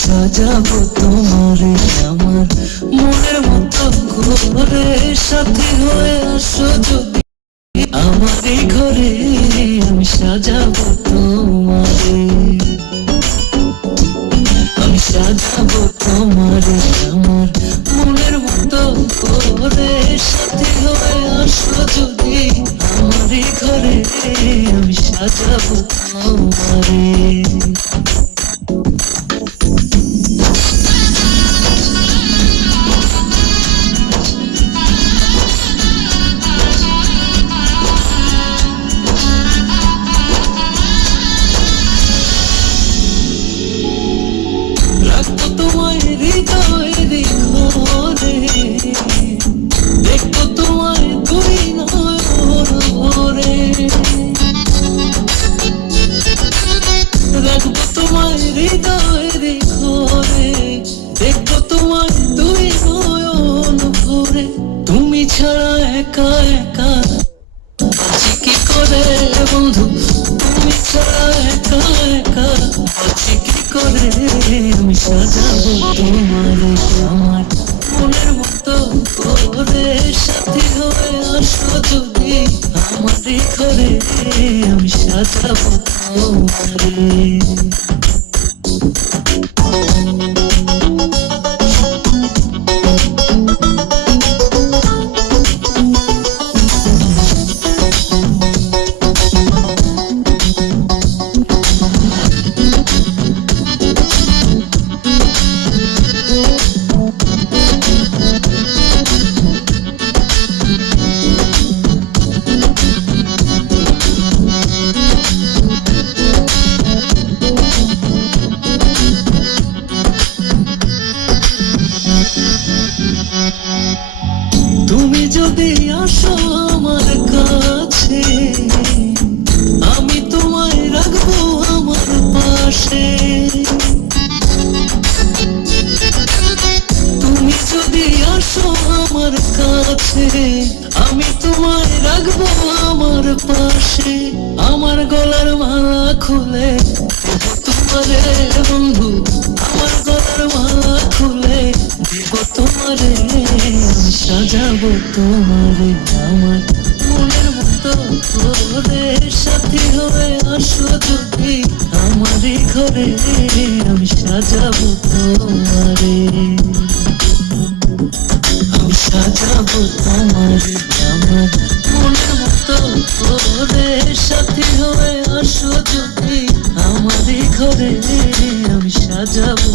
সাজাবো তোমারে আমার মনের মতো করে, সাথী হয়ে আসো যদি আমার এই ঘরে। আমি সাজাবো তোমারে, আমি সাজাবো তোমারে আমার মনের মতো করে, সাথী হয়ে আসো যদি আমার এই ঘরে। আমি সাজাবো তোমারে। রাখবো তোমায় হৃদয়ের ঘরে, দেখবো তোমায় দুই নয়ন ভরে। রাখবো তোমায় হৃদয়ের ঘরে, দেখবো তোমায় দুই নয়ন ভরে। তুমি ছাড়া একা একা আছি কি করে বন্ধু, তুমি ছাড়া একা একা আছি কি করে। আমি সাজাবো তোমারে আমার মনের মতো করে, সাথী হয়ে আসো যদি আমারই ঘরে। আমি সাজাবো তোমারে। তুমি যদি আসো আমার কাছে, আমি তোমায় রাখবো আমার পাশে। তুমি যদি আসো আমার কাছে, আমি তোমায় রাখবো আমার পাশে। আমার গলার মালা খুলে দেবো তোমারে বন্ধু, আমার গলার মালা খুলে দেবো তোমারে। আমি সাজাবো তোমারে আমার মনের মতো করে, সাথী হয়ে আসো যদি আমারই ঘরে। আমি সাজাবো তোমারে, আমি সাজাবো তোমারে আমার মনের মতো করে, সাথী হয়ে আসো যদি আমারই ঘরে। আমি সাজাবো